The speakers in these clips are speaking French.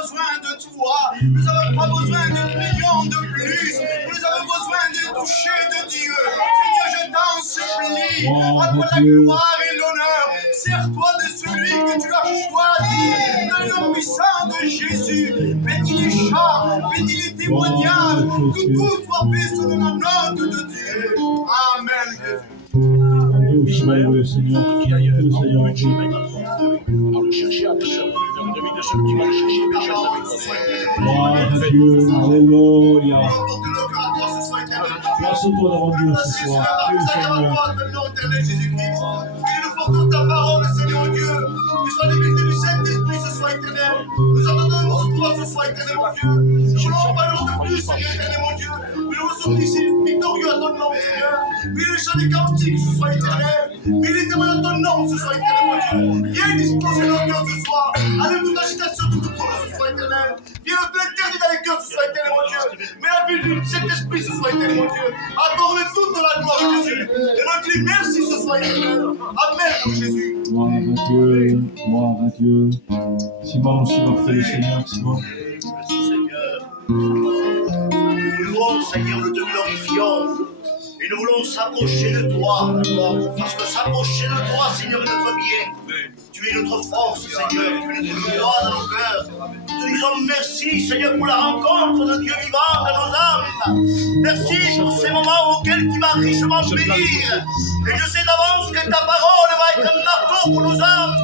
besoin de toi. Nous n'avons pas besoin d'un million de plus. Nous avons besoin de toucher de Dieu. Seigneur, je t'en supplie. À toi la gloire et l'honneur. Sers-toi de celui que tu as choisi. Dans le nom puissant de Jésus. Bénis les chants, bénis les témoignages. Que tout soit fait selon la note de Dieu. Amen. Alléluia, Seigneur. Le Seigneur est Dieu. Gloire à Dieu. Alléluia. Place-toi devant Dieu ce soir. Dieu, Seigneur. Nous portons ta parole, Seigneur Dieu. Que soit l'unité du Saint-Esprit ce soit éternel. Nous attendons de toi ce soit éternel, mon Dieu. Nous ne voulons pas de plus, Seigneur éternel, mon Dieu. Mais nous sommes ici victorieux à ton nom, Seigneur. Mais le chant des cantiques, ce soit éternel. Mais les témoins de ton nom, ce soit éternel, mon Dieu. Viens disposer nos cœurs ce soir. Allez toute agitation, toute colère, ce soit éternel. Viens l'interdit dans les cœurs, ce soit éternel, mon Dieu. Mais la vie du Saint-Esprit, ce soit éternel, mon Dieu. Accorde toute la gloire de Jésus. Et notre dit merci, ce soit éternel. Amen, mon Jésus. Gloire à Dieu. Gloire à Dieu. Simon aussi va faire le Seigneur, Simon. Merci, Seigneur. Nous louons, Seigneur, nous te glorifions. Et nous voulons s'approcher de toi. Parce que s'approcher de toi, Seigneur, est notre bien. Tu es notre force, Seigneur. Tu es notre joie dans nos cœurs. Nous te disons merci, Seigneur, pour la rencontre de Dieu vivant dans nos âmes. Merci pour ces moments auxquels tu m'as richement béni. Et je sais d'avance que ta parole va être un marteau pour nos âmes.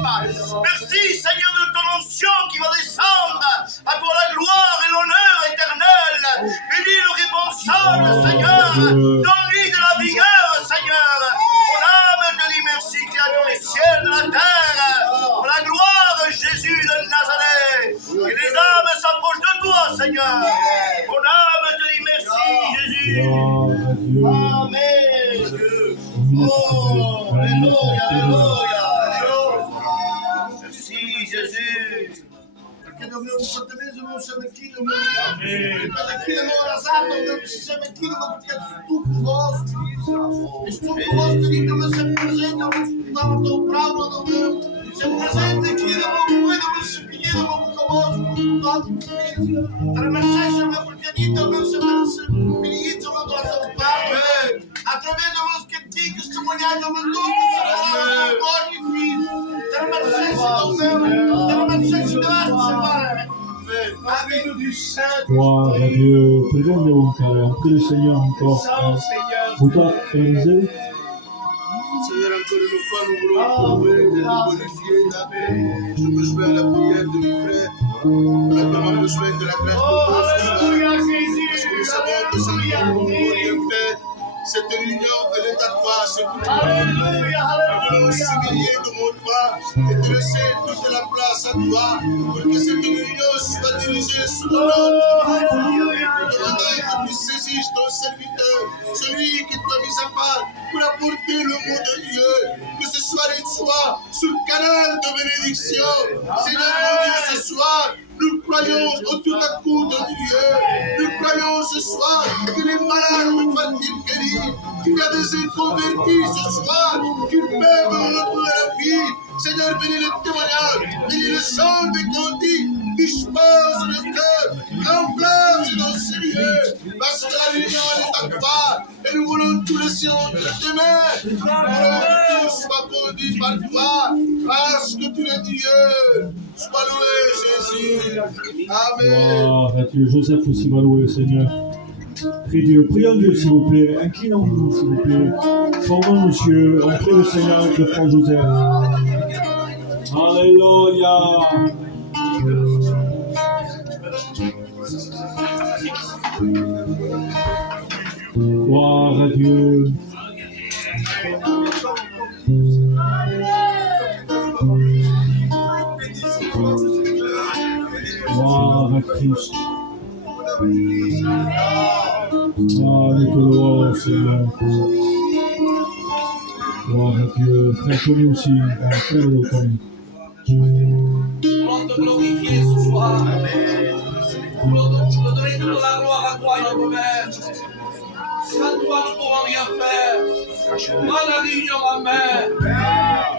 Merci, Seigneur, de ton onction qui va descendre. À toi la gloire et l'honneur éternel. Bénis le responsable, Seigneur. Donne-lui de la vigueur, Seigneur. Mon âme te dit merci, créateur des ciels de la terre. Pour la gloire, Jésus de Nazareth. Que les âmes s'approchent de toi, Seigneur. Mon âme te dit merci, Jésus. Amen. Oh, alléluia, alléluia. Merci, Jésus. Perché dobbiamo fortemente sapere chi lo vuole. Perché chi lo vuole rasato, non si sa chi lo vuole, perché stupo vostro. E stupo vostro di come si presenta, non tanto bravo dove si presenta chi lo vuole, dove si pigliano con vostro. Tra me stesso, perché dite, non si pensa, mi dice, non la campare. Attraverso lo scritto, testimoniaggio, ma tutto si lavora con i figli. Tra me stesso, tra me stesso, Gloire à Dieu. Prendez mon cœur. Que le Seigneur encore vous réaliser. Seigneur, encore une fois, nous voulons te glorifier. Je me joins à la prière de mes frères. Nous avons besoin de la grâce de Dieu. Parce que nous savons que sans toi, nous ne pouvons rien faire. Cette réunion, elle est à toi, c'est pour toi. Nous voulons s'humilier devant toi et te laisser toute la place à toi pour que cette réunion soit dirigée sous ton ordre. Nous demandons que tu saisisses ton serviteur, celui qui t'a mis à part pour apporter le mot de Dieu. Que ce soir et soit sous le canal de bénédiction. Seigneur mon Dieu, ce soir, nous croyons au tout à coup de Dieu. Nous croyons ce soir que les malades vont partir guéris, qu'il y a des inconvertis ce soir qui peuvent retrouver la vie. Seigneur, bénis le témoignage, bénis le sang des cantiques, dispose le cœur, remplace dans ces lieux, parce que la réunion est à toi, et nous voulons tout laisser entre tes mains. Nous voulons que tout soit conduit par toi, parce que tu es Dieu. Sois loué, Jésus. Amen. Gloire à Dieu. Joseph aussi va louer le Seigneur. Prie Dieu. Prions Dieu, s'il vous plaît. Inclinons-nous, s'il vous plaît. Formons nos yeux. On prie le Seigneur avec le frère Joseph. Alléluia. Gloire à Dieu. Gloire à Christ. Nous te louons, Seigneur. Gloire à Dieu. Frère Tony aussi. Frère Tony. Nous voulons te glorifier ce soir. Nous voulons donner toute la gloire à toi, notre Maître. Sans toi, nous ne pourrons rien faire. Prends la réunion en main.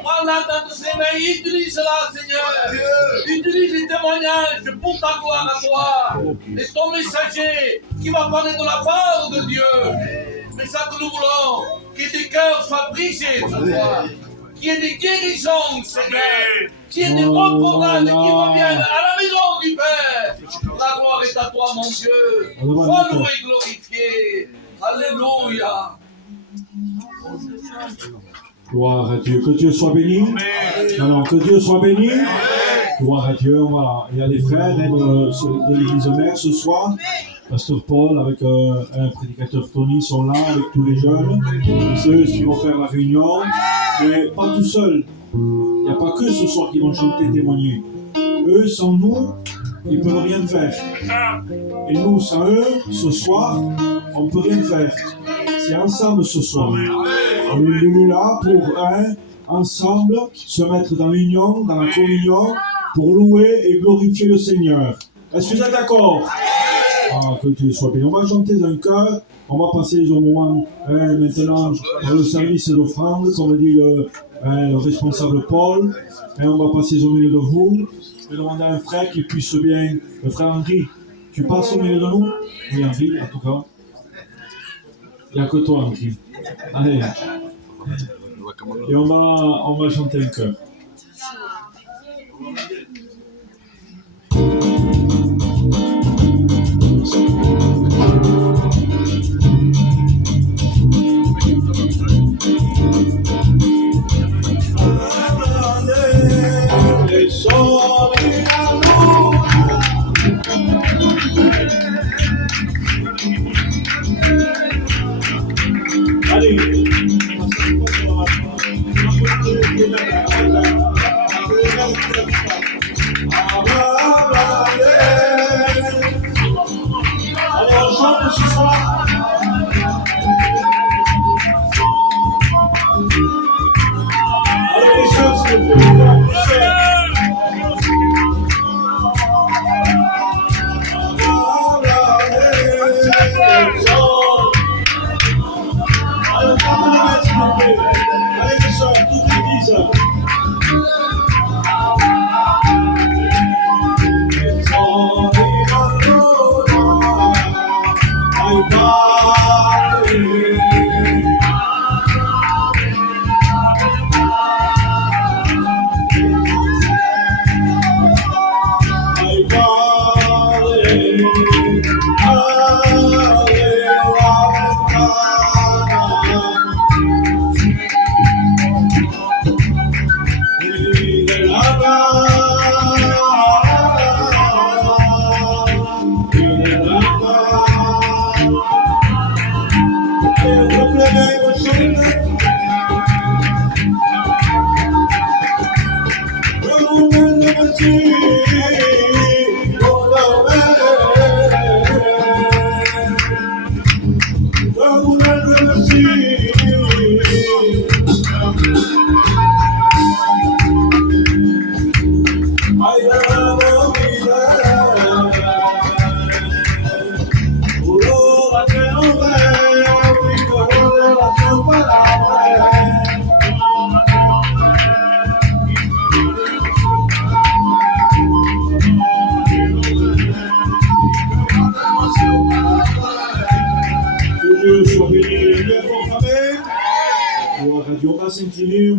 Prends a dans ses mains, utilise-la, Seigneur. Utilise les témoignages pour ta gloire à toi. Et ton messager qui va parler de la part de Dieu. Mais ça que nous voulons, que des cœurs soient brisés ce soir. Qu'il y ait des guérisons, Seigneur. Qu'il y ait des reprobables qui reviennent à la maison du Père. La gloire est à toi, mon Dieu. Sois loué et glorifié. Alléluia. Gloire à Dieu. Que Dieu soit béni. Non, que Dieu soit béni. Gloire à Dieu. Voilà. Il y a des frères de l'église mère ce soir. Pasteur Paul avec un prédicateur Tony sont là avec tous les jeunes. C'est eux qui vont faire la réunion. Mais pas tout seuls. Il n'y a pas que ce soir qui vont chanter, témoigner. Eux, sans nous, ils ne peuvent rien faire. Et nous, sans eux, ce soir, on ne peut rien faire. C'est ensemble ce soir. On est venus là pour ensemble, se mettre dans l'union, dans la communion, pour louer et glorifier le Seigneur. Est-ce que vous êtes d'accord? Ah, que Dieu soit béni. On va chanter d'un cœur. On va passer au moment maintenant dans le service d'offrande, comme dit le responsable Paul. Et on va passer au milieu de vous. Je vais demander à un frère qui puisse bien, le frère Henri. Tu passes au milieu de nous? Oui, Henri, en tout cas. Il n'y a que toi, Henri. Allez. Et on va chanter un cœur.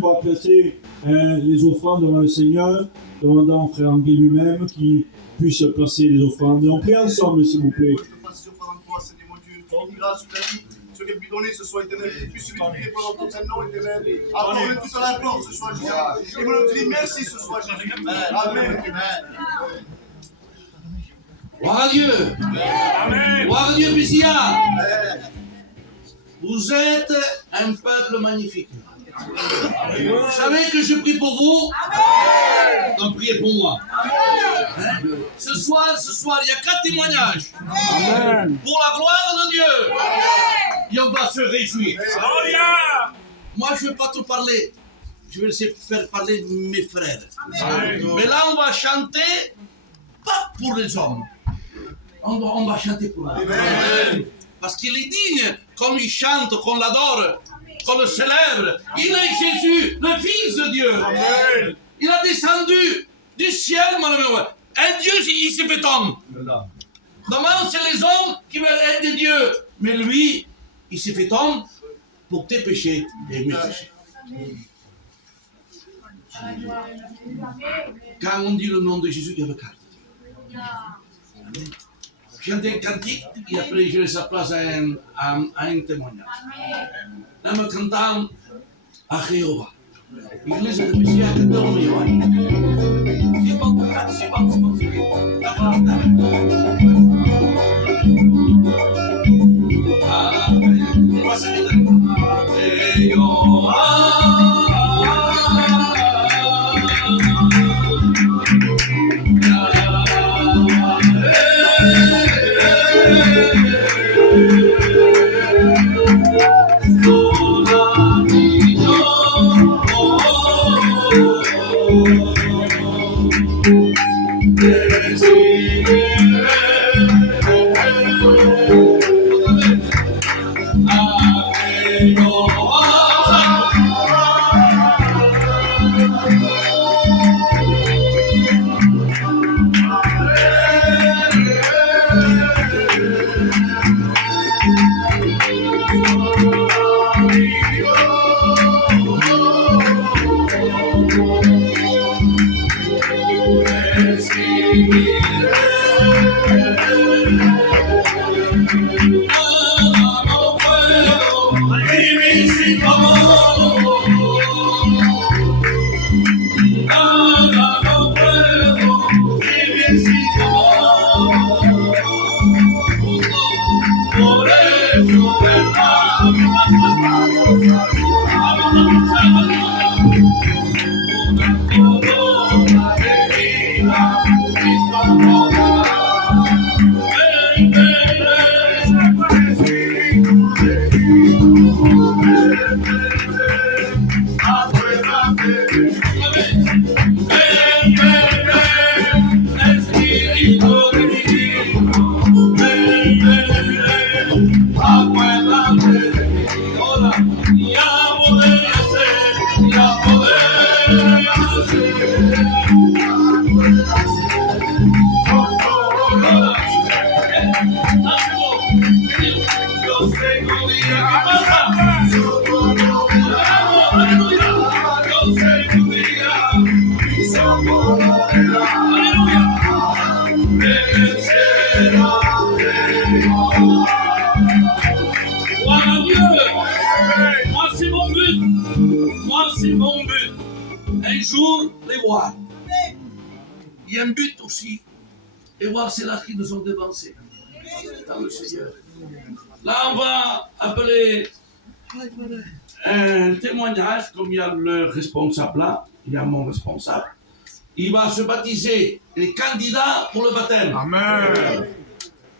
On va placer les offrandes devant le Seigneur, demandant au frère Henri lui-même qu'il puisse placer les offrandes. Et on prie ensemble, s'il vous plaît. Ce qu'elle puisse donner ce soir éternel, qu'il puisse l'utiliser pendant tout ce nom éternel. Accorde toute la gloire ce soir, Jésus. Et me le dis merci ce soir, Jésus. Amen. Gloire à Dieu. Amen. Gloire à Dieu, Messia. Vous êtes un peuple magnifique. Vous savez que je prie pour vous. Amen. Donc priez pour moi. Amen. Ce soir, il y a 4 témoignages. Amen. Pour la gloire de Dieu. Amen. Et on va se réjouir. Amen. Moi, je ne vais pas tout parler. Je vais laisser faire parler mes frères. Amen. Mais là, on va chanter, pas pour les hommes. On va chanter pour la gloire. Parce qu'il est digne qu'on lui chante, qu'on l'adore. qu'on le célèbre. Il est Jésus, le Fils de Dieu. Amen. Il a descendu du ciel, mon ami. Un Dieu, il s'est fait homme. Normalement, c'est les hommes qui veulent être des dieux. Mais lui, il s'est fait homme pour tes péchés et mes péchés. Quand on dit le nom de Jésus, il y a le carte. Chanter un cantique, il a pris sa place à un témoignage. Là, me cantant à Jéhovah. L'Église de Messie a dormi. C'est bon, c'est bon, c'est bon, c'est il y a un but aussi, et voir c'est là qu'ils nous ont devancés dans le Seigneur. Là, on va appeler un témoignage, comme il y a le responsable là, il y a mon responsable. Il va se baptiser, les candidats pour le baptême. Amen.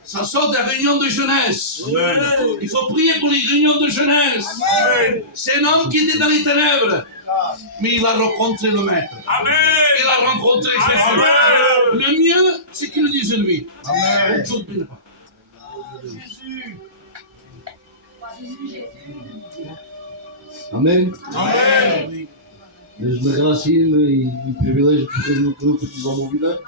Ça sort des réunions de jeunesse. Amen. Il faut prier pour les réunions de jeunesse. Amen. C'est un homme qui était dans les ténèbres, mais il a rencontré le Maître. Amen. Il a rencontré Jésus. Amen. Le mieux, c'est qu'il le dise lui. Amen. Autre chose de pas. Amém? Amen. Deus na graça e privilégio de ter no clube de futebol na vida.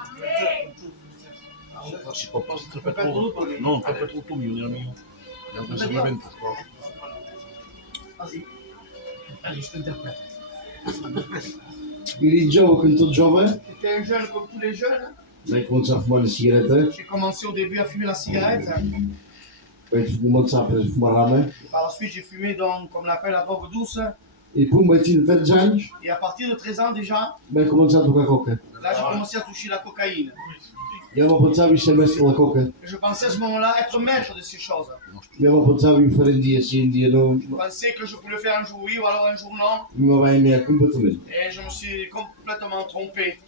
Non, pas trop tôt, il y en a mis. Allez, je t'interprète. E jovem, quando todo jovem, J'étais un jeune comme tous les jeunes. vai começar a fumar a cigarette, J'ai commencé au début à fumer la cigarette. vai começar a fumar rama, Par la suite, j'ai fumé donc, comme on l'appelle, la drogue douce. e por uma de 13 anos, Et à partir de 13 ans déjà, vai começar a tocar coca. là, j'ai commencé à toucher la cocaïne. E eu não pensava em ser mestre pela coca. Et je pensais à ce moment-là être maître de ces choses. E eu não pensava em fazer um dia sim, um dia não. Je pensais que je pouvais le faire un jour oui ou alors un jour non. E uma vai meia completamente. Et je me suis complètement trompé.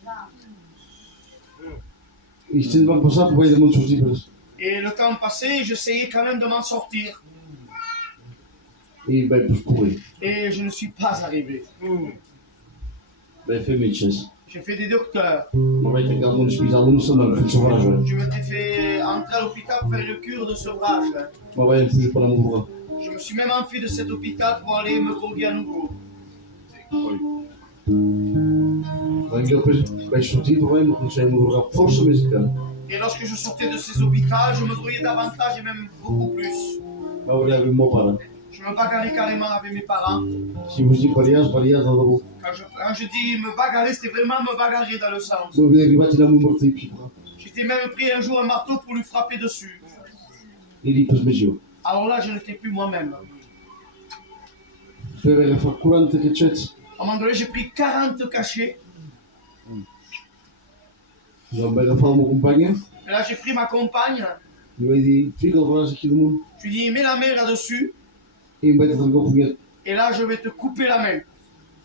Isto ainda vai passar por meio de muitos tipos. Et le temps passé, j'essayais quand même de m'en sortir. E vai para os correr. Et je ne suis pas arrivé. Vai fazer médecins. J'ai fait des docteurs. Não vai ter que alguns hospital uma semana, foi sauvagem. Je m'étais fait entrer à l'hôpital pour faire une cure de sevrage. Não vai fugir para a moura. Je me suis même enfui de cet hôpital pour aller me droguer à nouveau. Daí depois vais sortir também, comecei a me drogar força mexicana. Et lorsque je sortais de ces hôpitaux, je me droguais davantage et même beaucoup plus. Vai olhar o meu pai. Je me bagarrais carrément avec mes parents. Se vos digo parias, parias, nada bom. Quand je dis me bagarrer, c'était vraiment me bagarrer dans le sens. Vou ver arriba tirar-me um martelo e pipra. J'étais même pris un jour un marteau pour lui frapper dessus. E depois beijou. Alors là, je n'étais plus moi-même. Foi ver a falar 40 cachetes. À un moment donné, j'ai pris 40 cachets. Já me a falar uma companhia. Et là, j'ai pris ma compagne. E vai dizer, fica agora aqui do mundo. Je lui ai dit, mets la main là-dessus. E vai te drogar o punhado. Et là, je vais te couper la main.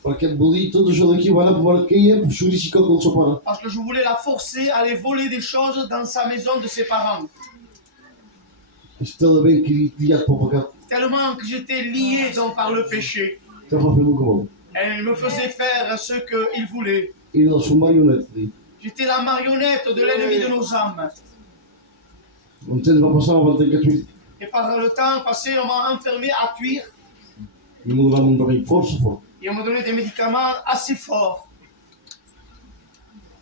Para que boli todo jogo aqui vai lá para quem é, churi se calcula só para. Parce que je voulais la forcer à aller voler des choses dans sa maison de ses parents. Estela bem que dia para cá. Tellement que j'étais lié donc par le péché. Já vai fazer o cavalo. Elle me faisait faire ce qu'il voulait. E nós somos marionetes. J'étais la marionnette de l'ennemi de nos âmes. Não tens para passar, vai ter que atuar. Et par le temps passé, on m'a enfermé à Tuire. E me levaram também força, força. Et on m'a donné des médicaments assez forts.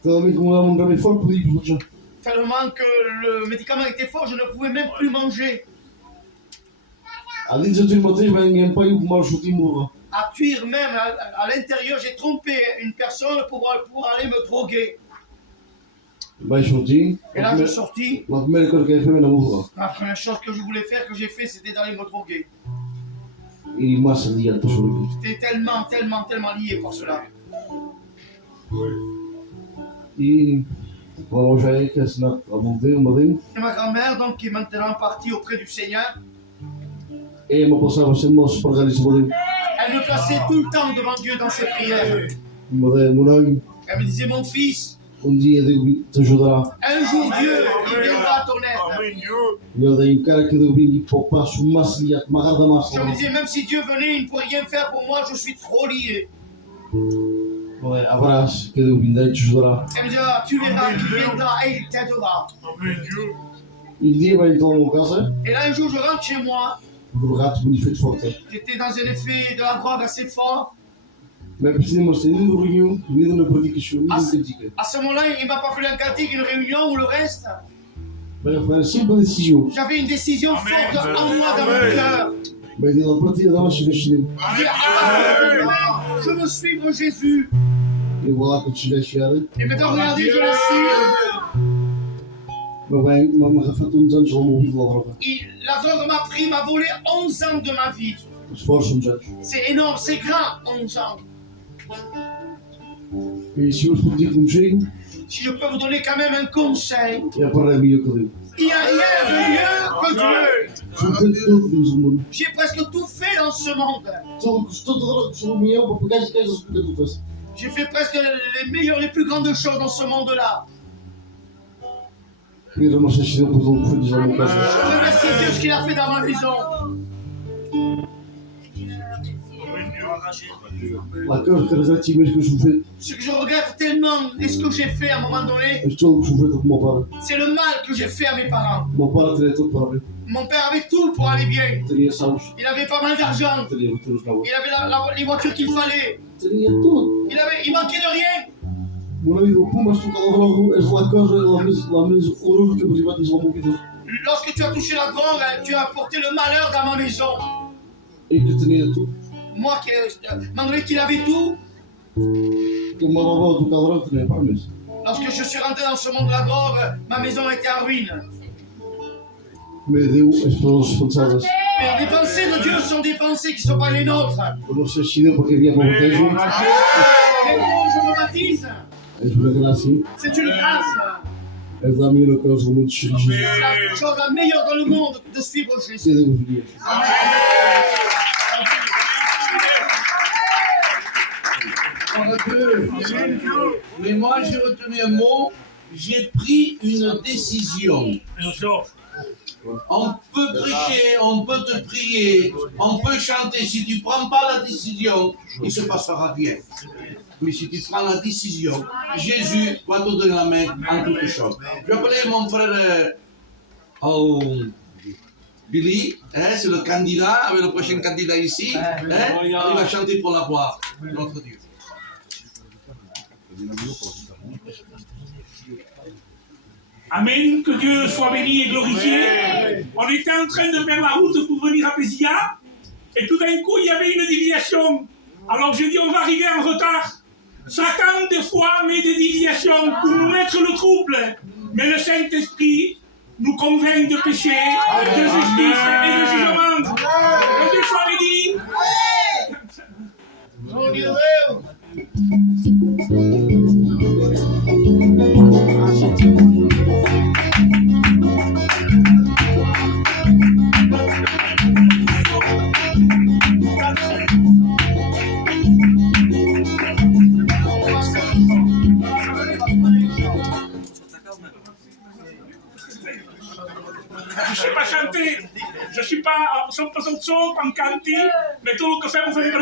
Também como levaram também força, podia ir já. Tellement que le médicament était fort, je ne pouvais même plus manger. Ali já tem uma vez, vai ninguém pai o que mais chuti morra. À Tuire même, à l'intérieur, j'ai trompé une personne pour aller me droguer. Vai chuti. Et là, je suis sorti. La primeira coisa que ele fez na morra. La première chose que je voulais faire, que j'ai fait, c'était d'aller me droguer. E massa ali a pessoa aqui. J'étais tellement lié par cela. E vamos já é que assinar a montanha, uma vez. Et ma grand-mère, donc, qui est maintenant partie auprès du Seigneur, E me passava sempre nós para realizar uma vez. elle me plaçait tout le temps devant Dieu dans ses prières. Uma vez, moleque, Elle me disait, mon fils, dia Deus te ajudará. un jour Dieu, il viendra à ton aide. E eu dei cara que Deus vinha para o passo massa ali, a amarrar da massa. Je me disais, même si Dieu venait, il ne pourrait rien faire pour moi, je suis trop lié. Abraço, que Deus vinha te ajudará. Elle me disait, ah, tu verras qu'il viendra et il t'aidera. E dia vai então a casa, Et là, un jour, je rentre chez moi. do rato muito feito forte. J'étais dans un effet de la drogue assez fort. Mas precisamos ter nem reunião, nem na predicação, nem na cantiga. À ce moment-là, il ne m'a pas fallu un cantique, une réunion ou le reste. Vai fazer sempre a decisão. J'avais une décision forte en moi, dans mon cœur. Vai ter a partida da nossa vestida. Je dis, ah, je veux suivre Jésus. Eu vou lá quando chegar a chegar. Et maintenant, regardez, je le suis. Mas vai uma garrafa de uns anos lá no ouvido lá fora. La drogue m'a pris, m'a volé 11 ans de ma vie. Esforço uns anos. C'est énorme, c'est grand, 11 ans. E se eu pedir como chego, Si je peux vous donner quand même un conseil, é para mim o que Deus. il n'y a rien de mieux que Dieu. Tudo Deus no mundo. J'ai presque tout fait dans ce monde. Tudo sobre mim, para pegar as coisas que Deus faz. J'ai fait presque les meilleures, les plus grandes choses dans ce monde-là. E a nossa decisão por tudo que foi dizer uma Je coisa. remercie Dieu ce qu'il a fait dans ma maison. Lá que eu quero dizer a ti mesmo que eu sou feito. Ce que je regrette tellement et ce que j'ai fait à un moment donné, Estou que sou feito como o meu pai. c'est le mal que j'ai fait à mes parents. O meu pai teria tudo para mim. Mon père avait tout pour aller bien. Teria saúde, Il avait pas mal d'argent. teria os na rua. Il avait les voitures qu'il fallait. Teria tudo. Il manquait de rien. Meu amigo, como mas tu calava as lacas, lá mesmo, o ouro que eu privatizo lá no Lorsque tu as touché la drogue, tu as apporté le malheur dans ma maison. E que teria tudo. Moi, malgré qu'il avait tout, Que uma babá do calorão teria para mim. lorsque je suis rentré dans ce monde de la drogue, ma maison était en ruine. Me deu as pessoas responsáveis. Mais les pensées de Dieu sont des pensées qui ne sont pas les nôtres. Eu não sei se deu porque havia com o tejo. Et quand je me baptise, És uma graça. c'est une grâce. És da minha coisa muito xixi. C'est la chose la meilleure dans le monde de suivre Jésus. Se Deus viria. Mais moi, j'ai retenu un mot, j'ai pris une décision. On peut prêcher, on peut te prier, on peut chanter. Si tu ne prends pas la décision, il ne se passera rien. Mais si tu prends la décision, Jésus va te donner la main en toutes choses. Je vais appeler mon frère Billy, hein, c'est le candidat, avec le prochain candidat ici, hein, il va chanter pour la gloire, notre Dieu. Amen, que Dieu soit béni et glorifié. On était en train de faire la route pour venir à Bézia, et tout d'un coup, il y avait une déviation. Alors j'ai dit, on va arriver en retard. Satan, des fois, met des déviations pour nous mettre le trouble. Mais le Saint-Esprit nous convainc de péché, de justice et de jugement. Que Dieu soit béni. Je ne sais pas chanter, je ne suis pas en canti, mais tout ce que fait, on fait le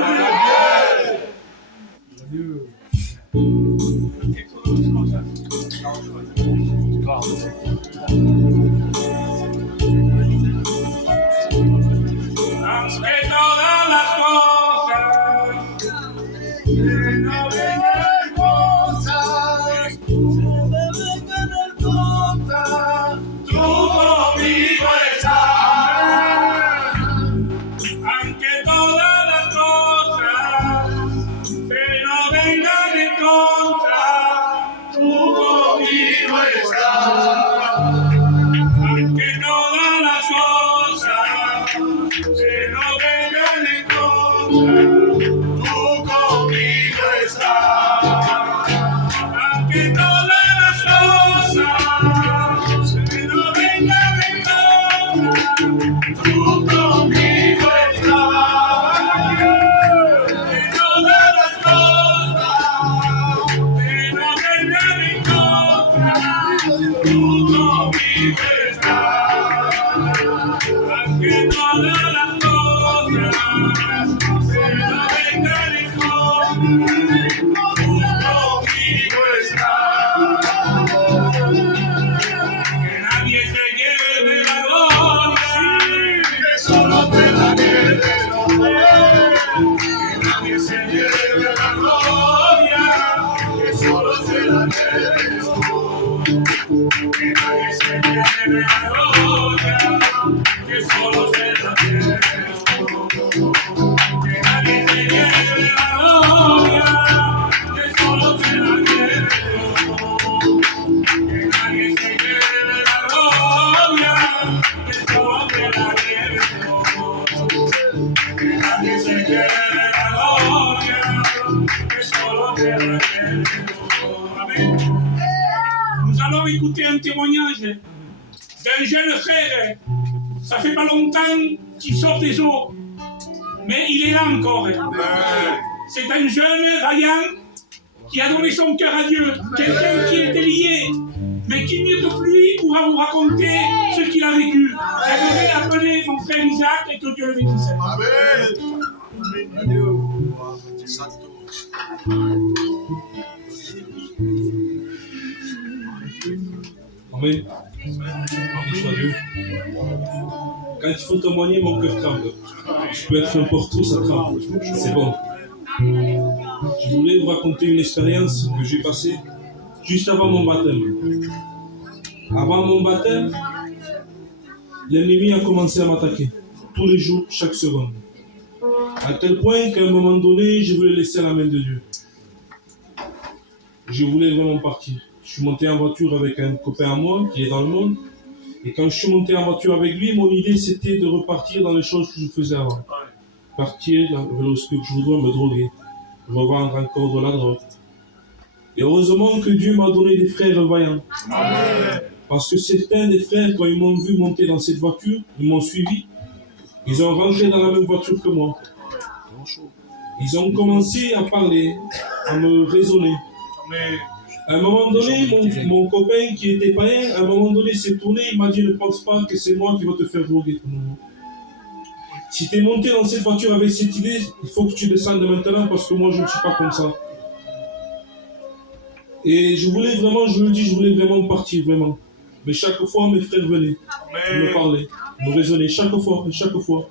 Nous allons écouter un témoignage d'un jeune frère. Ça fait pas longtemps qu'il sort des eaux, mais il est là encore. C'est un jeune vaillant qui a donné son cœur à Dieu, quelqu'un qui était lié, mais qui mieux que lui pourra vous raconter ce qu'il a vécu. J'aimerais appeler mon frère Isaac et que Dieu le bénisse. Amen. Béni soit Dieu. Quand il faut témoigner, mon cœur tremble. Je peux être n'importe où, ça tremble. C'est bon. Je voulais vous raconter une expérience que j'ai passée juste avant mon baptême. Avant mon baptême, l'ennemi a commencé à m'attaquer. Tous les jours, chaque seconde. À tel point qu'à un moment donné, je voulais laisser la main de Dieu. Je voulais vraiment partir. Je suis monté en voiture avec un copain à moi qui est dans le monde. Et quand je suis monté en voiture avec lui, mon idée c'était de repartir dans les choses que je faisais avant. Partir lorsque je voudrais me droguer, revendre encore de la drogue. Et heureusement que Dieu m'a donné des frères vaillants. Amen. Parce que certains des frères, quand ils m'ont vu monter dans cette voiture, ils m'ont suivi. Ils ont rentré dans la même voiture que moi. Ils ont commencé à parler, à me raisonner. Amen. À un moment donné, mon copain qui était païen, à un moment donné s'est tourné, il m'a dit ne pense pas que c'est moi qui vais te faire droguer. Si tu es monté dans cette voiture avec cette idée, il faut que tu descendes maintenant parce que moi je ne suis pas comme ça. Et je voulais vraiment, je le dis, je voulais vraiment partir, vraiment. Mais chaque fois, mes frères venaient, me parlaient, me raisonnaient, chaque fois.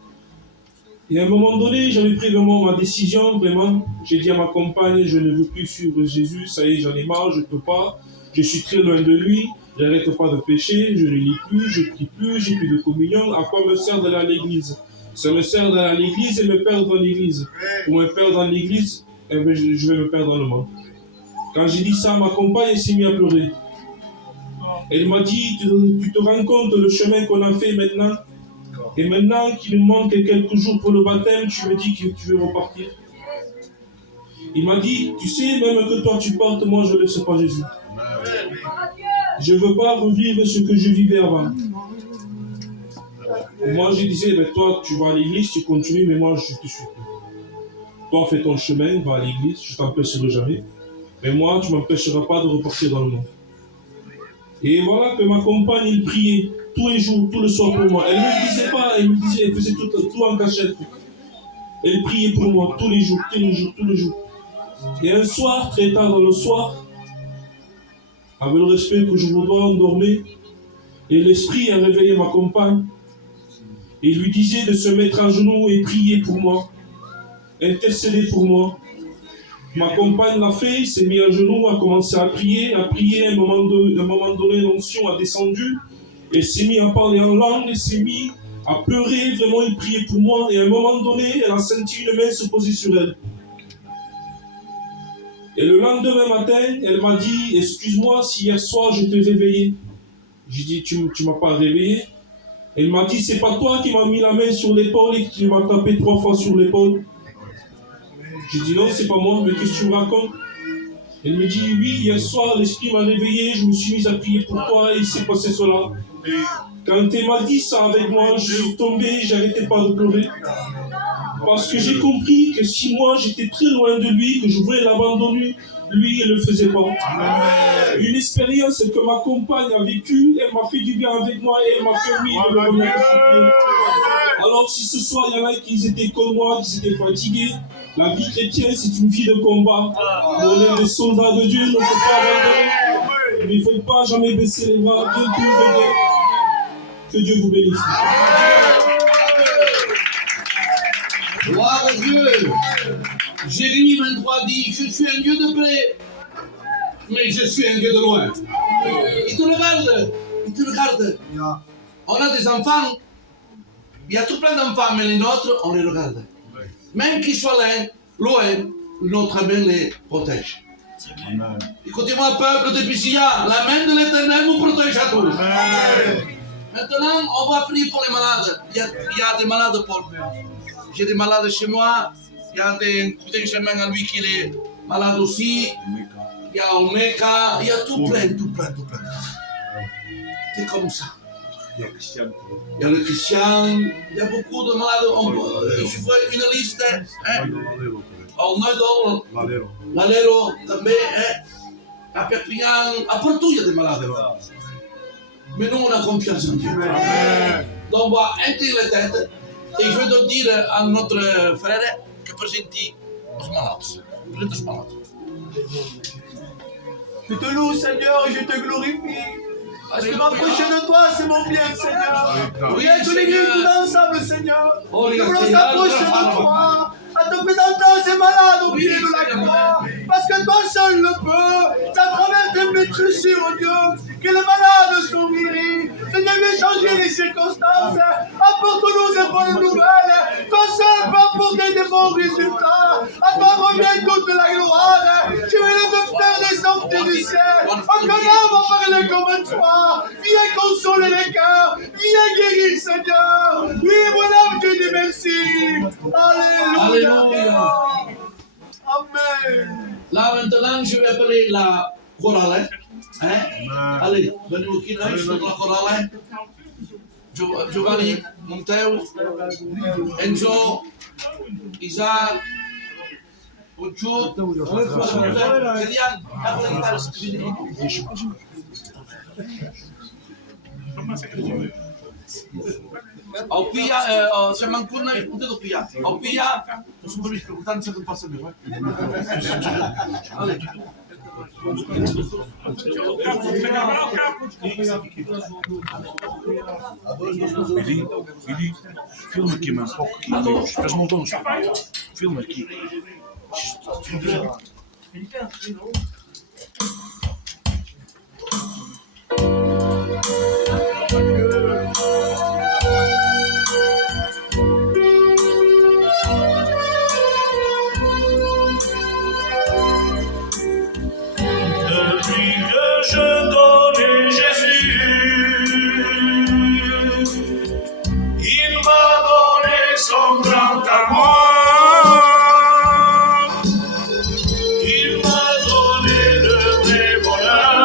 Et à un moment donné, j'avais pris vraiment ma décision, vraiment. J'ai dit à ma compagne, je ne veux plus suivre Jésus, ça y est, j'en ai marre, je ne peux pas. Je suis très loin de lui, j'arrête pas de pécher, je ne lis plus, je prie plus, j'ai plus de communion. À quoi me sert d'aller à l'église? Ça me sert d'aller à l'église et me perdre dans l'église. Pour me perdre dans l'église, eh bien, je vais me perdre dans le monde. Quand j'ai dit ça, ma compagne elle s'est mise à pleurer. Elle m'a dit, tu te rends compte le chemin qu'on a fait maintenant? Et maintenant qu'il nous manque quelques jours pour le baptême, tu me dis que tu veux repartir. Il m'a dit, tu sais, même que toi tu partes, moi je ne laisse pas Jésus. Je ne veux pas revivre ce que je vivais avant. Et moi je disais, ben, toi tu vas à l'église, tu continues, mais moi je te suis plus. Toi fais ton chemin, va à l'église, je ne t'empêcherai jamais. Mais moi tu ne m'empêcheras pas de repartir dans le monde. Et voilà que ma compagne, elle priait tous les jours, tout le soir pour moi. Elle ne me disait pas, elle faisait tout en cachette. Elle priait pour moi tous les jours. Et un soir, très tard dans le soir, avec le respect que je vous dois, on dormait. Et l'esprit a réveillé ma compagne. Et il lui disait de se mettre à genoux et prier pour moi. Intercéder pour moi. Ma compagne l'a fait, s'est mise à genoux, a commencé à prier. À un moment donné, l'onction a descendu. Elle s'est mise à parler en langue, elle s'est mise à pleurer, vraiment, elle priait pour moi. Et à un moment donné, elle a senti une main se poser sur elle. Et le lendemain matin, elle m'a dit, excuse-moi si hier soir je t'ai réveillé. J'ai dit, tu ne m'as pas réveillé. Elle m'a dit, c'est pas toi qui m'as mis la main sur l'épaule et que tu m'as tapé 3 fois sur l'épaule. J'ai dit, non, c'est pas moi, mais qu'est-ce que tu me racontes? Elle me dit, oui, hier soir, l'esprit m'a réveillé, je me suis mise à prier pour toi et il s'est passé cela. Quand elle m'a dit ça avec moi, je suis tombé, j'arrêtais pas de pleurer. Parce que j'ai compris que si moi j'étais très loin de lui, que je voulais l'abandonner, lui il ne le faisait pas. Une expérience que ma compagne a vécue, elle m'a fait du bien avec moi et elle m'a permis de me remettre sur pied. Alors si ce soir il y en a qui étaient comme moi, qui étaient fatigués, la vie chrétienne c'est une vie de combat. On est des soldats de Dieu, il ne faut pas abandonner. Mais il ne faut pas jamais baisser les bras, Dieu tout venir. Que Dieu vous bénisse. Gloire à Dieu. Jérémie 23 dit, je suis un Dieu de près, mais je suis un Dieu de loin. Il te regarde. On a des enfants, il y a tout plein d'enfants, mais les nôtres, on les regarde. Même qu'ils soient loin, notre main les protège. Écoutez-moi, peuple de Pissia, la main de l'Éternel vous protège à tous. Maintenant, on va prier pour les malades. Il y a des malades, Paul. J'ai des malades chez moi. Il y a des cousin chemin à lui qui est malade aussi. Il y a Omeka. Il y a tout plein. C'est comme ça. Il y a le Christian. Il y a beaucoup de malades. Je fais une liste. L'Alero, também. À Perpignan. À partout, il y a des malades. Mais nous, on a confiance en Dieu. Donc, on va incliner la tête. Et je vais donc dire à notre frère que présente os malades. Présente os malades. Je te loue, Seigneur, et je te glorifie. Parce que m'approcher de toi, c'est mon bien, Seigneur. Oui, tous l'église, tous ensemble, Seigneur. Nous voulons s'approcher de toi. En te présentant ces malades au pied de la croix. Parce que toi seul le peux. C'est à travers tes maîtrisures, oh Dieu, que les malades sont guéris. Seigneur, viens changer les circonstances. Apporte-nous de bonnes nouvelles. Toi seul peux apporter de bons résultats. À toi revient toute la gloire. Tu es le docteur des sorties du ciel. Aucun homme va parler comme toi. Viens consoler les cœurs. Viens guérir, Seigneur. Oui, mon âme, te dis merci. Alléluia. Amen. Là, maintenant, je vais appeler la chorale. Allez, venez au Kina, je fais la chorale. Giovanni, Monteu, Enzo, Isaac, Pucciut, Kylian, apre la guitare, Au Pia, se mancuna un dedo Pia. Au Pia, sono per il tanto che passa bene. Allez. Billy, filma aqui, mano. Estás montando os filma aqui. Depuis que je connais Jésus, il m'a donné son grand amour. Il m'a donné le vrai bonheur.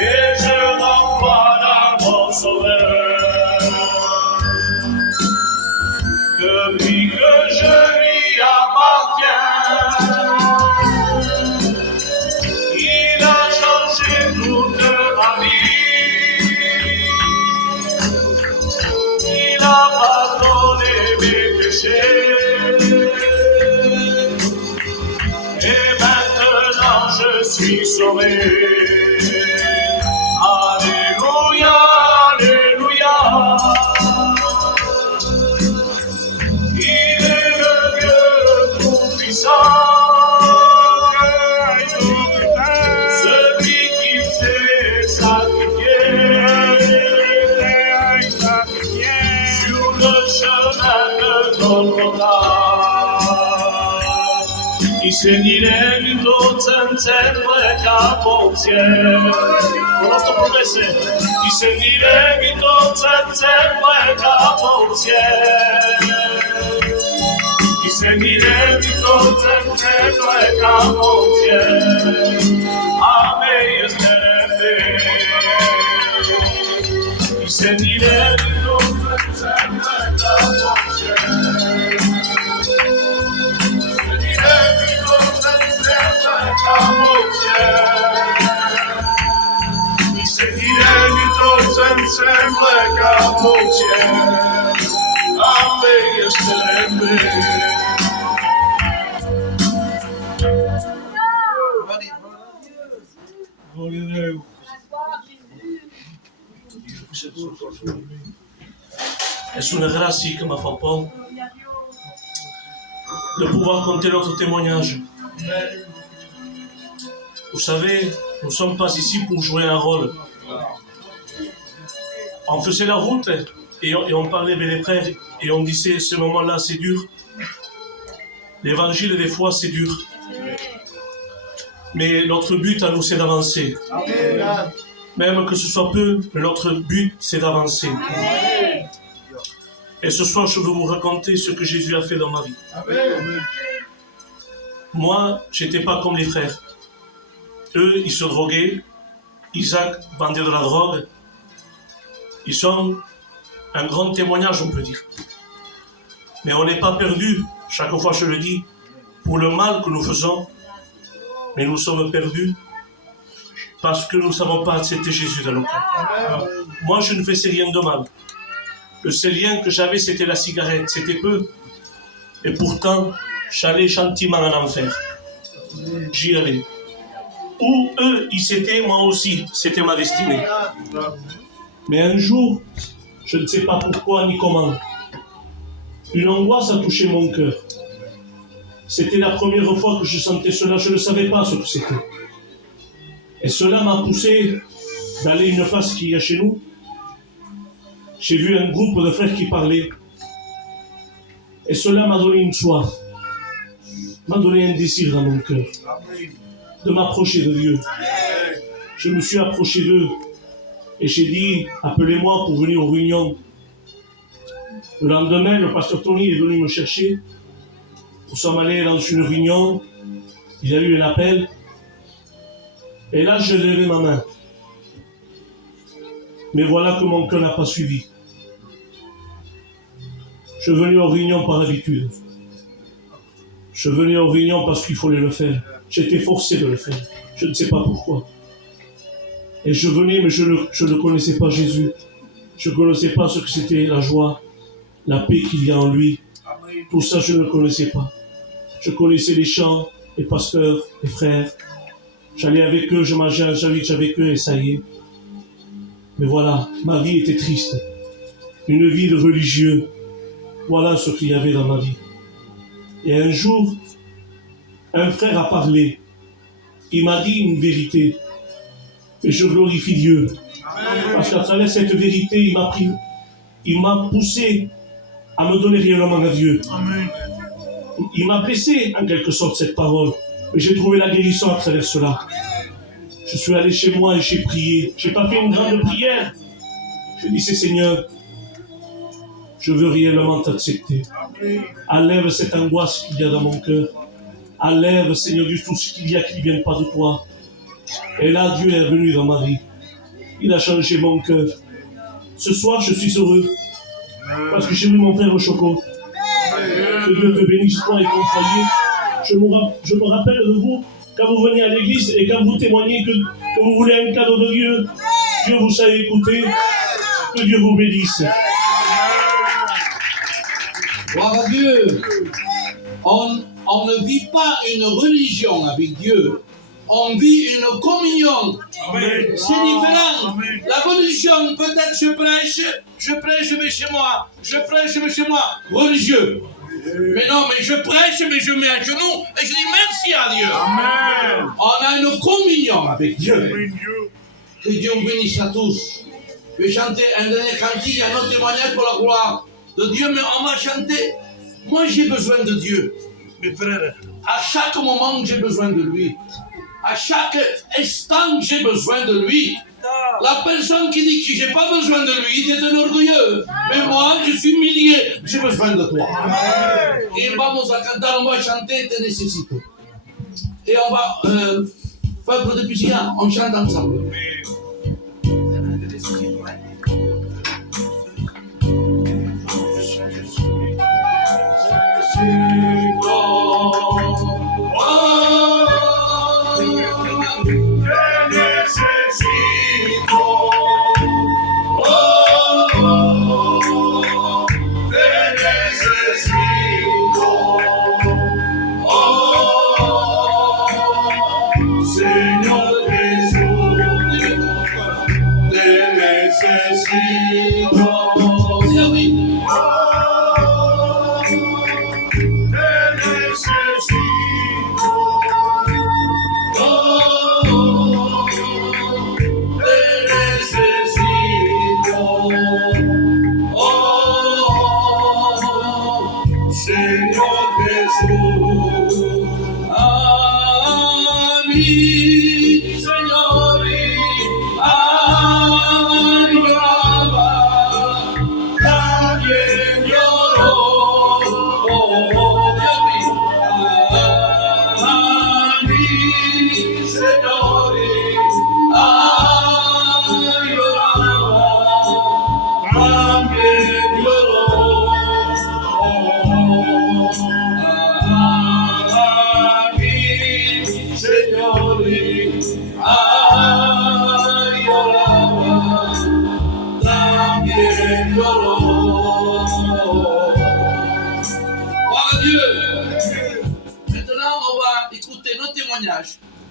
Et je m'envoie dans mon sauveur. Depuis que je lui appartiens, il a changé toute ma vie. Il a pardonné mes péchés. Et maintenant je suis sauvé. Alléluia, Alléluia. Il est le Dieu tout-puissant. Celui qui s'est sacrifié sur le chemin de Golgotha. I seguiremi senza precauzie. Conosco promesse. I seguiremi senza precauzie. I seguiremi senza precauzie. A me esterebbe. I seguiremi senza precauzie. Mi seguiremi sempre capoce, a me esterebbe. Es una gracia que me fa peur de pouvoir compter notre témoignage. Vous savez, nous ne sommes pas ici pour jouer un rôle. On faisait la route et on parlait avec les frères et on disait, ce moment-là, c'est dur. L'évangile, des fois, c'est dur. Mais notre but à nous, c'est d'avancer. Même que ce soit peu, notre but, c'est d'avancer. Et ce soir, je veux vous raconter ce que Jésus a fait dans ma vie. Moi, je n'étais pas comme les frères. Eux, ils se droguaient. Isaac vendait de la drogue. Ils sont un grand témoignage, on peut dire. Mais on n'est pas perdus, chaque fois je le dis, pour le mal que nous faisons. Mais nous sommes perdus parce que nous ne savons pas accepter Jésus dans nos cœurs. Moi, je ne faisais rien de mal. Le seul lien que j'avais, c'était la cigarette. C'était peu. Et pourtant, j'allais gentiment en enfer. J'y allais. Où eux, ils étaient, moi aussi. C'était ma destinée. Mais un jour, je ne sais pas pourquoi ni comment, une angoisse a touché mon cœur. C'était la première fois que je sentais cela. Je ne savais pas ce que c'était. Et cela m'a poussé d'aller une place qu'il y a chez nous. J'ai vu un groupe de frères qui parlaient. Et cela m'a donné une soif, m'a donné un désir dans mon cœur, de m'approcher de Dieu. Je me suis approché d'eux et j'ai dit, appelez-moi pour venir aux réunions. Le lendemain, le pasteur Tony est venu me chercher. Nous sommes allés dans une réunion, il y a eu un appel. Et là, j'ai levé ma main. Mais voilà que mon cœur n'a pas suivi. Je venais aux réunions par habitude. Je venais aux réunions parce qu'il fallait le faire. J'étais forcé de le faire. Je ne sais pas pourquoi. Et je venais, mais je ne connaissais pas Jésus. Je ne connaissais pas ce que c'était la joie, la paix qu'il y a en lui. Tout ça, je ne connaissais pas. Je connaissais les chants, les pasteurs, les frères. J'allais avec eux, je mangeais un sandwich avec eux et ça y est. Mais voilà, ma vie était triste. Une vie de religieux. Voilà ce qu'il y avait dans ma vie. Et un jour, un frère a parlé. Il m'a dit une vérité. Et je glorifie Dieu. Parce qu'à travers cette vérité, il m'a poussé à me donner réellement à Dieu. Il m'a blessé en quelque sorte cette parole. Mais j'ai trouvé la guérison à travers cela. Je suis allé chez moi et j'ai prié. Je n'ai pas fait une grande prière. J'ai dit, Seigneur, je veux réellement t'accepter. Enlève cette angoisse qu'il y a dans mon cœur. Enlève, Seigneur Dieu, tout ce qu'il y a qui ne vient pas de toi. Et là, Dieu est venu dans ma vie. Il a changé mon cœur. Ce soir, je suis heureux. Parce que j'ai vu mon frère au Choco. Que Dieu te bénisse, toi et ton foyer. Je me rappelle de vous quand vous venez à l'église et quand vous témoignez que vous voulez un cadeau de Dieu. Dieu vous savez écouter. Que Dieu vous bénisse. Gloire à Dieu. On ne vit pas une religion avec Dieu. On vit une communion. C'est différent. La religion, peut-être je prêche, je vais chez moi. Je prêche, je vais chez moi. Religieux. Mais non, mais je prêche, mais je mets à genoux et je dis merci à Dieu. Amen. On a une communion avec Dieu. Que Dieu vous bénisse à tous. Je vais chanter un dernier cantique, un autre témoignage pour la gloire de Dieu, mais on va chanter. Moi, j'ai besoin de Dieu. Mes frères, à chaque moment, j'ai besoin de lui. À chaque instant, j'ai besoin de lui. La personne qui dit que j'ai pas besoin de lui, c'est un orgueilleux. Mais moi, je suis millier, j'ai besoin de toi. Et vamos a cantar, on va chanter Te Necesito. Et on va, peuple de Piscina, on chante ensemble.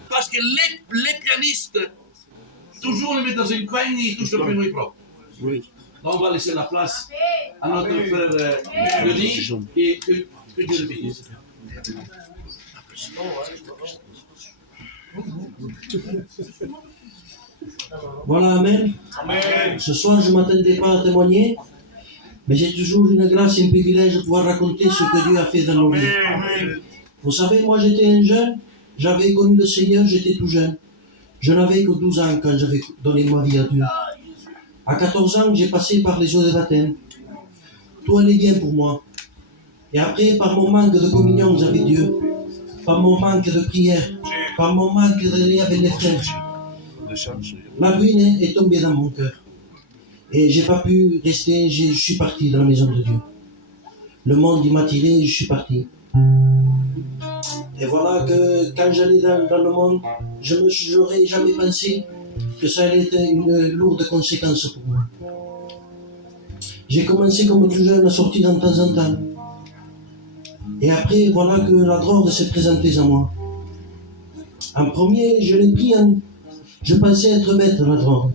Parce que les pianistes, toujours les mettent dans une coin, ils touchent le piano propre. Oui. Donc on va laisser la place à notre frère Denis et que Dieu le bénisse. Voilà, Amen. Ce soir, je ne m'attendais pas à témoigner, mais j'ai toujours une grâce et un privilège de pouvoir raconter ce que Dieu a fait dans nos vies. Vous savez, moi j'étais un jeune, j'avais connu le Seigneur, j'étais tout jeune. Je n'avais que 12 ans quand j'avais donné ma vie à Dieu. À 14 ans, j'ai passé par les eaux de baptême. Tout allait bien pour moi. Et après, par mon manque de communion avec Dieu, par mon manque de prière, par mon manque de lien avec les frères, la ruine est tombée dans mon cœur. Et j'ai pas pu rester, je suis parti dans la maison de Dieu. Le monde, il m'a tiré, je suis parti. Et voilà que quand j'allais dans le monde, je n'aurais jamais pensé que ça allait être une lourde conséquence pour moi. J'ai commencé comme tout jeune à sortir de temps en temps. Et après, voilà que la drogue s'est présentée à moi. En premier, je pensais être maître de la drogue.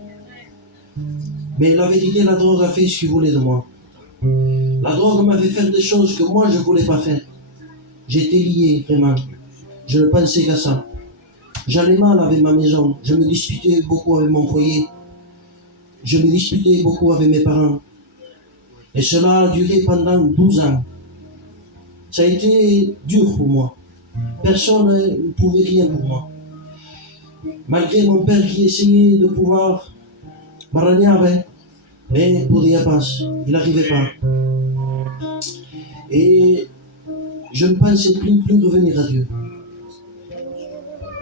Mais la vérité, la drogue a fait ce qu'il voulait de moi. La drogue m'a fait faire des choses que moi, je ne voulais pas faire. J'étais lié, vraiment. Je ne pensais qu'à ça. J'allais mal avec ma maison. Je me disputais beaucoup avec mon foyer. Je me disputais beaucoup avec mes parents. Et cela a duré pendant 12 ans. Ça a été dur pour moi. Personne ne pouvait rien pour moi. Malgré mon père qui essayait de pouvoir m'arranger, mais il ne pouvait pas. Il n'arrivait pas. Et je ne pensais plus revenir à Dieu.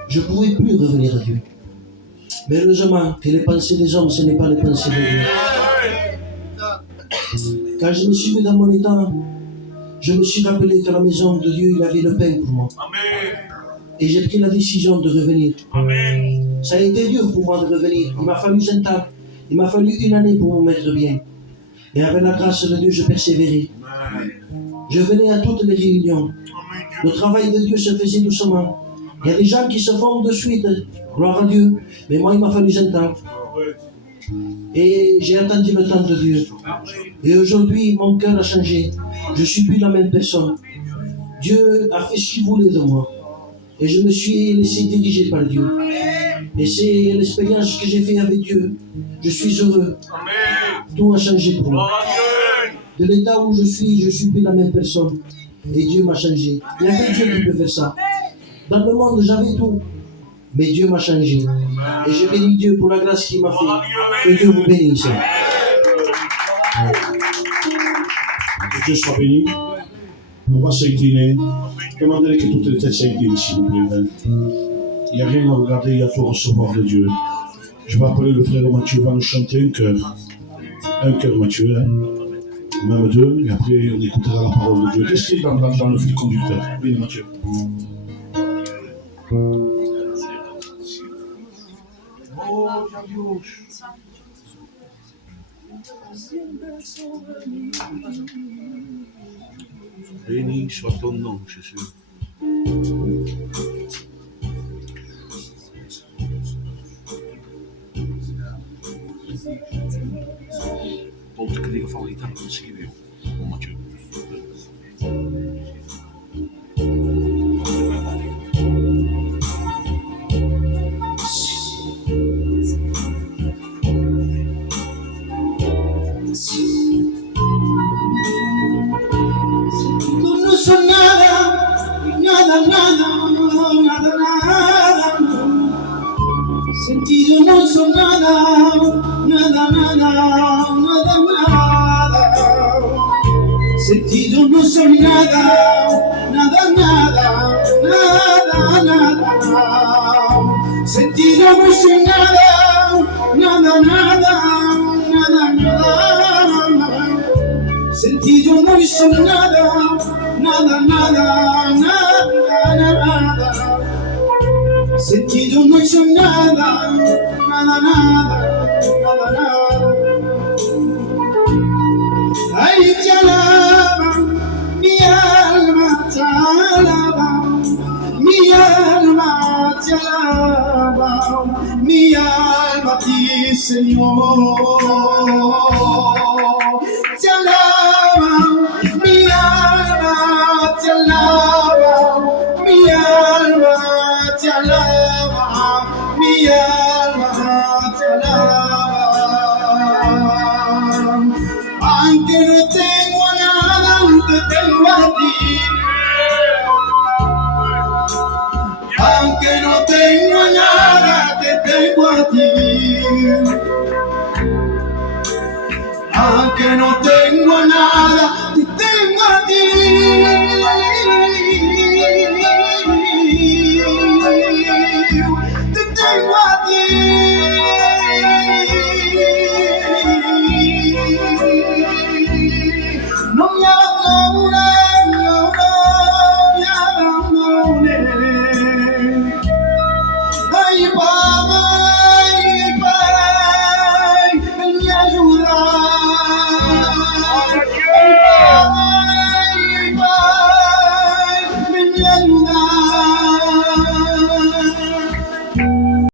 Je ne pouvais plus revenir à Dieu. Mais heureusement que les pensées des hommes, ce n'est pas les pensées de Dieu. Quand je me suis mis dans mon état, je me suis rappelé qu'à la maison de Dieu, il avait le pain pour moi. Et j'ai pris la décision de revenir. Ça a été dur pour moi de revenir. Il m'a fallu 20 ans. Il m'a fallu 1 année pour me mettre bien. Et avec la grâce de Dieu, je persévérais. Je venais à toutes les réunions. Le travail de Dieu se faisait doucement. Il y a des gens qui se font de suite. Gloire à Dieu. Mais moi, il m'a fallu 20 ans. Et j'ai attendu le temps de Dieu. Et aujourd'hui, mon cœur a changé. Je ne suis plus la même personne. Dieu a fait ce qu'il voulait de moi. Et je me suis laissé diriger par Dieu. Et c'est l'expérience que j'ai faite avec Dieu. Je suis heureux. Tout a changé pour moi. De l'état où je suis plus la même personne. Et Dieu m'a changé. Il n'y a que Dieu qui peut faire ça. Dans le monde, j'avais tout. Mais Dieu m'a changé. Et je bénis Dieu pour la grâce qu'il m'a fait. Que Dieu vous bénisse. Que Dieu soit béni. On va s'incliner. Demandez que toutes les têtes s'inclinent, s'il vous plaît. Il n'y a rien à regarder, il y a tout à recevoir de Dieu. Je vais appeler le frère Mathieu, il va nous chanter un cœur. Un cœur, Mathieu. Même 2, et après on écoutera la parole de Dieu. Restez dans le fil conducteur. Oui, Mathieu. Béni soit ton nom, Jésus. Volta que diga favorita, não consegui ver. Bom, Mathieu. Sentido no son nada, nada, nada, nada, nada. Sentido no son nada, nada, nada, nada, nada. Sentido no son nada, nada, nada, nada, nada. Sentido no son nada, nada, nada, nada, nada. Sentido no hizo nada, nada, nada, nada, nada. Ay, te alaba, mi alma te alaba, mi alma te alaba, mi alma a ti, Señor. Te alaba, mi alma te alaba, mi alma te alaba, mi alma te alaba. Aunque no tengo nada, te tengo a ti. Aunque no tengo nada, te tengo a ti. Aunque no tengo nada, te tengo a ti. Te tengo a ti. No me abandones, no me abandones. Ay, Padre, ven y ayuda.